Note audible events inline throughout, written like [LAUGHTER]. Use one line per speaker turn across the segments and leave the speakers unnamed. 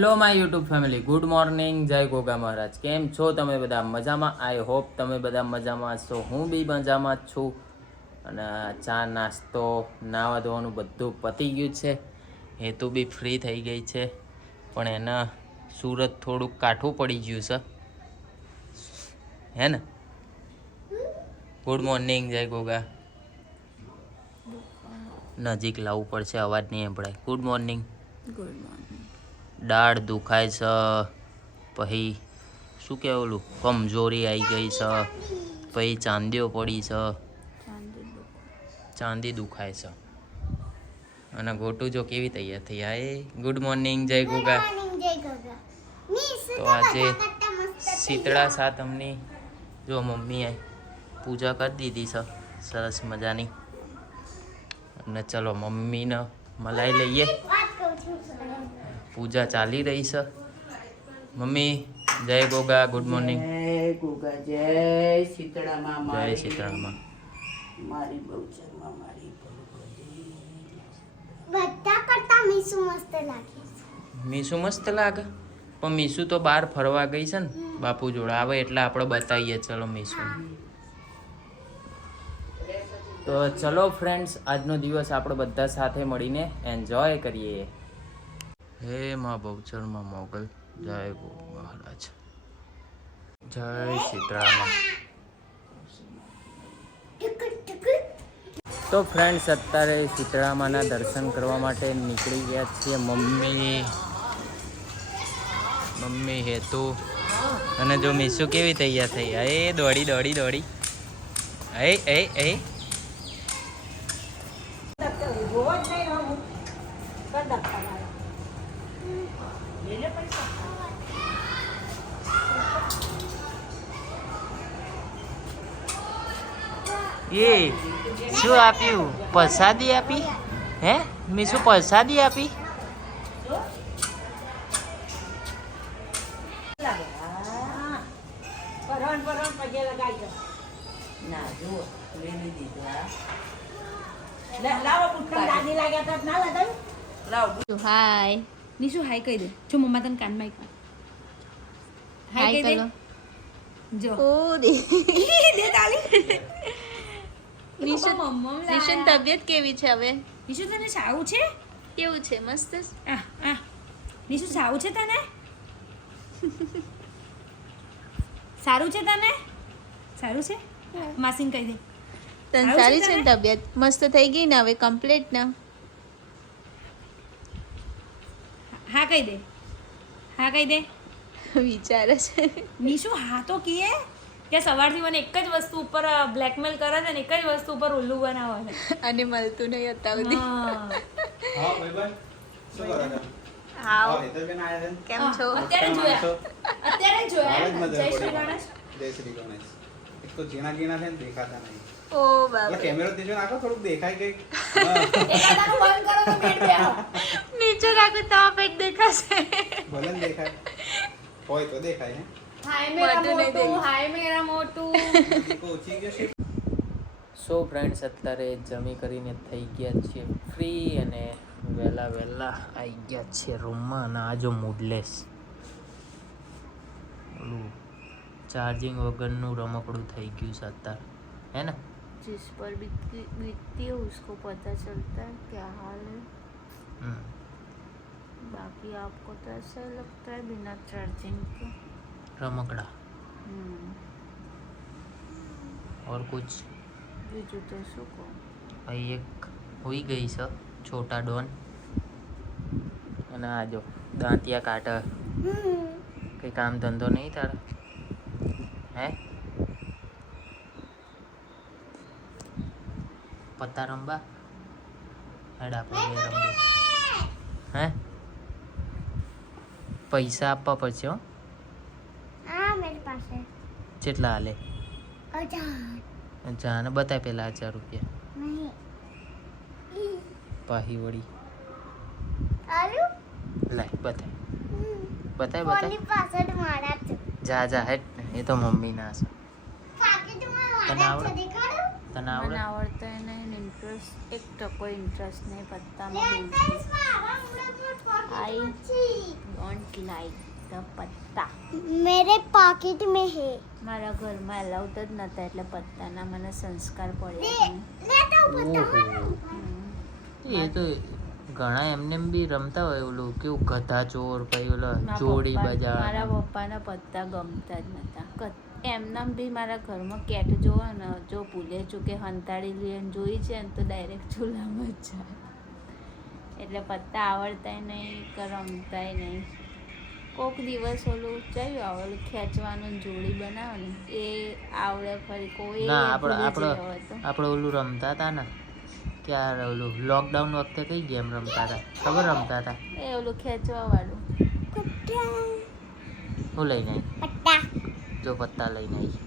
Hello my YouTube family, good morning, જય ગોગા મહારાજ. કેમ છો તમે બધા મજામાં? આઈ હોપ તમે બધા મજામાં છો હું બી મજામાં જ છું. અને ચા, નાસ્તો, નાવા ધોવાનું બધું પતી ગયું છે. હેતુ બી ફ્રી થઈ ગઈ છે. પણ એના સુરત થોડુંક કાઠું પડી ગયું છે. હે ને? ગુડ મોર્નિંગ, જય ગોગા. નજીક લાવવું પડશે, અવાજ નહીં સંભળાય. Good morning.
Good morning.
દાઢ દુખાય છે પછી શું કહેવાય ઓલું કમજોરી આવી ગઈ છે પછી ચાંદીઓ પડી છે.
ચાંદી દુઃખ
દુખાય છે. અને ગોટું જો કેવી તૈયાર થઈ? આ એ ગુડ મોર્નિંગ જય ગોગા. તો આજે શીતળા સાતમની જો મમ્મીએ પૂજા કરી દીધી છે. સરસ મજાની. અને ચલો મમ્મીને મલાઈ લઈએ. પૂજા ચાલી રહી છે. મમ્મી જય ગોગા ગુડ મોર્નિંગ
જય ગુગા જય શીતળામાં
જય
મારી મારી બહુચરમાં મારી
બધા. કરતા મીસુ મસ્ત લાગે
મીસુ મસ્ત લાગે? પણ મીસુ તો બહાર ફરવા ગઈ છે ને બાપુ જોડે. આવે એટલે આપણે બતાવીએ ચલો મીસુ તો ચલો ફ્રેન્ડ્સ આજનો દિવસ આપણે બધા સાથે મળીને એન્જોય કરીએ. હે મા બહુચરમાં મોગલ. જય ગો મહારાજ. જય સીતરામા. તો ફ્રેન્ડ્સ અત્યારે સીતરામાના દર્શન કરવા માટે નીકળી ગયા છીએ મમ્મી. મમ્મી હેતુ. અને જો મીસુ કેવી તૈયાર થઈ? એ દોડી દોડી દોડી. એ એ એ એ શું આપ્યું? પ્રસાદી આપી? હે? મીસુ પ્રસાદી આપી?
હાય.
નિશુ હાય કહી દે. જો મમ્મા તને કાનમાં એક હાય કહી દે. જો.
ઓ દે. [LAUGHS]
દે તાલી.
નિશુ
મમ્મા
નિશુની તબિયત કેવી છે હવે?
નિશુ તને સારું છે?
કેવું છે? મસ્ત
આ આ નિશુ સાવ છે તને? સારું છે તને? સારું છે? માસીન કહી દે.
તને
સારી છે
છે ને તબિયત? મસ્ત થઈ ગઈ ને હવે કમ્પ્લીટ ને
હા કહી દે. હા કહી દે.
વિચારે છે.
નિશુ હા તો કીએ કે સવારથી મને એક જ વસ્તુ ઉપર બ્લેકમેલ કરે છે ને એક જ વસ્તુ ઉપર ઉલ્લુ બનાવે છે.
અને મળતું નહીં અત્યાર સુધી.
હા.
ભાઈબંધ શું કરો છો?
કેમ છો?
અત્યારે જોયા. અત્યારે જ
હાલ જ
જોયા જય શ્રી ગણેશ.
જય શ્રી ગણેશ. એક તો ઝીણા ઝીણા છે ને દેખાતા નહીં.
ઓ બાબા
કેમેરો તેજો નાખો થોડુંક દેખાય કંઈક.
એકાદાનું બંધ કરો તો બેઠ બેહો.
નીચે રાખું તો આ પેટ દેખાશે
ભલે ને દેખાય હોય તો દેખાય હે
હાય મેરા
મોટું નહીં
મોટું
દેખાય.
હાય મેરા મોટું
ઓછી ગયો છે
સો ફ્રેન્ડ્સ અત્યારે જમી કરીને થઈ ગયા છીએ ફ્રી અને વહેલા વહેલા આવી ગયા છીએ રૂમમાં અને આ જો મૂડલેસ ઓલું ચાર્જિંગ વગરનું રમકડું થઈ ગયું છે અત્યારે હે ને
जिस पर बीतती बीतती है उसको पता चलता है क्या हाल है
હમ.
बाकी आपको तो ऐसा ही लगता है बिना चार्जिंग के
રમકડા
हम्म,
ઓર કુછ
બીજું તો શું કહું
અહીં એક હોઈ ગઈ છે છોટા ડોન અને આ જો દાંતિયા કાઢે
હમ.
કંઈ કામ ધંધો નહીં તારે હે પત્તા રમવા હેડ આપણે બે રમીએ હે પૈસા આપવા પડશે હો.
આ મારી પાસે.
કેટલા હાલે
હજાર.
જાને બતાય પેલા હજાર રૂપિયા.
નહીં.
પાહી વળી. લાય બતાય. બતાય બતાય.
જ.
જા હેટ એ તો મમ્મી ના છે. તને આવડે? તને
મને
આવડે?
આવડતો નહીં ઇન્ટરેસ્ટ એક ટકો ઇન્ટરેસ્ટ નહીં પત્તામાં આઈ. ડોન્ટ લાઈક ધ પત્તા
मेरे पॉकेट में है
મારા ઘરમાં અલાઉડ જ નહોતા એટલે પત્તાના મને સંસ્કાર
ले
પડ્યા
लेता हूँ पता
ઓહો.
હમ.
એ તો ઘણા એમને એમ બી રમતા હોય ઓલું કેવું ગધા ચોર પછી ઓલો
મારા
જોડી
પપ્પા-
બજાર
મારા પપ્પાના પત્તા ગમતા જ નતા એમનામ બી મારા ઘરમાં કેટ જોવો ને જો ભૂલે ચૂકે હંતાડી લઈને જોઈ છે ને તો ડાયરેક્ટ ચૂલામાં જ જાય એટલે પત્તા આવડતાય નહીં કે રમતાય નહીં કોક દિવસ ઓલું ચયું આવે ઓલું ખેંચવાનું જોડી બનાવવાની? એ આવડે ફરી કોઈ
આપણે આપણે આપણે ઓલું રમતા હતા ને ક્યારે ઓલું લોકડાઉન વખતે કઈ ગેમ રમતા હતા ખબર રમતા હતા
એ ઓલું ખેંચવા વાળું
હું લઈને આવી જો પત્તા લઈને આવી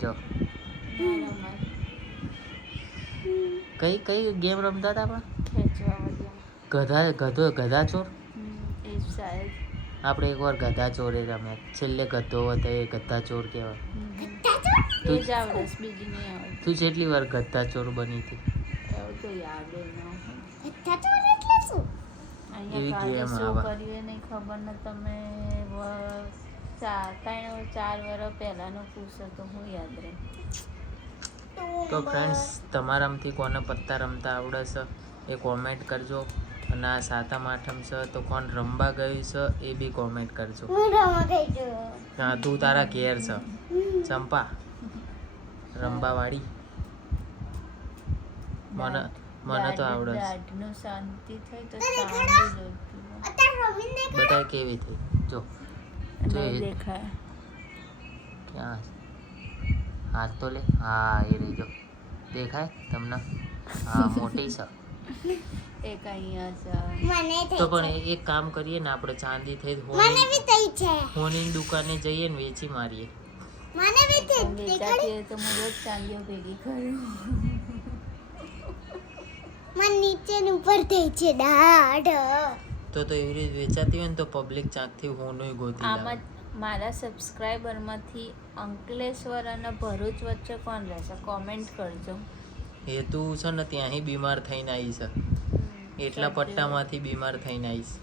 જો. કઈ કઈ ગેમ રમતા હતા આપણે
ખેંચવા
ગધા ગધો ગધા ચોર?
એ સાહેબ
આપણે એક વાર ગધા ચોરે રમ્યા છેલ્લે ગધો હતો એ ગધા ચોર કહેવાય. તું જેટલી વાર ગધા ચોર બની હતી.
એવી ગેમ
આવા.
નહીં ખબર ને તમે ત્રણ ચાર વર્ષ પહેલાનો પૂછો તો હું યાદ રહે.
તો ફ્રેન્ડ્સ તમારામાંથી કોને પત્તા રમતા આવડે છે? એ કોમેન્ટ કરજો. અને આ સાતમ આઠમ છે તો કોણ રમવા ગયું છે એ બી કોમેન્ટ કરજો.
હું રમવા ગઈ છું.
હા તું તારા ઘેર છે ચંપા રમવા વાળી મને મને તો આવડે
શાંતિ થઈ તો
બતાય કેવી થઈ? જો જો
દેખાય.
ક્યાં? હાથ તો લે. હા એ રહી જો દેખાય તમને? હા મોટી છે [LAUGHS]
એક અહીંયા છે
મને
તો પણ એક કામ કરીએ ને આપણે ચાંદી થઈ
મને
હોની
બી થઈ છે.
હોની દુકાને જઈએ ને વેચી મારીએ.
મને બી થઈ દેખાડી
તો હું રોજ ચાંદીઓ ભેગી કરું.
મને નીચે ને ઉપર થઈ છે દાઢ.
તો તો એવી રીતે વેચાતી હોય ને તો પબ્લિક ચાકથી હોનોય ગોતી
આમાં મારા સબસ્ક્રાઈબરમાંથી અંકલેશ્વર અને ભરૂચ વચ્ચે કોણ રહેશે? કોમેન્ટ કરજો.
એ તું છે ને ત્યાંથી બીમાર થઈને આવી છે એટલા પટ્ટામાંથી બીમાર થઈને આવીશ.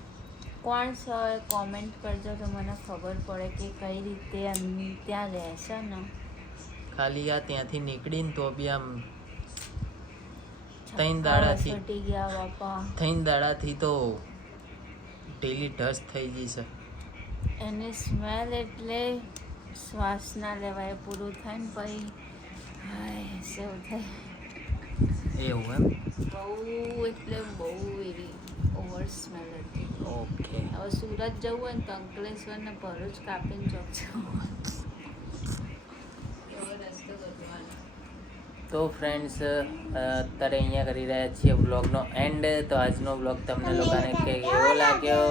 કોણ છે કોમેન્ટ કરજો તો મને ખબર પડે કે કઈ રીતે ત્યાં રહેશે ને?
ખાલી આ ત્યાંથી નીકળીને તો બી આમ ત્રણ દાડાથી
છટી ગયા બાપા.
ત્રણ દાડાથી તો ડેલી ડસ્ટ થઈ ગઈ છે.
એની સ્મેલ એટલે શ્વાસ ના લેવાય પૂરું થાય ને પછી. હાય સેવ થાય?
એવું એમ?
બહુ એટલે બહુ એવી ઓવર સ્મેલ હતી.
ઓકે.
હવે સુરત જવું હોય ને તો અંકલેશ્વર ને ભરૂચ કાપીને ચોક જવું
તો ફ્રેન્ડ્સ અત્યારે અહીંયા કરી રહ્યા છીએ વ્લોગનો એન્ડ તો આજનો વ્લોગ તમને લોકોને કે કેવો લાગ્યો?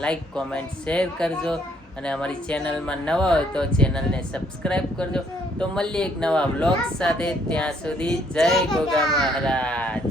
લાઈક કોમેન્ટ શેર કરજો. અને અમારી ચેનલમાં નવા હોય તો ચેનલને સબસ્ક્રાઈબ કરજો. તો મળીએ એક નવા બ્લોગ સાથે. ત્યાં સુધી જય ગોગા મહારાજ.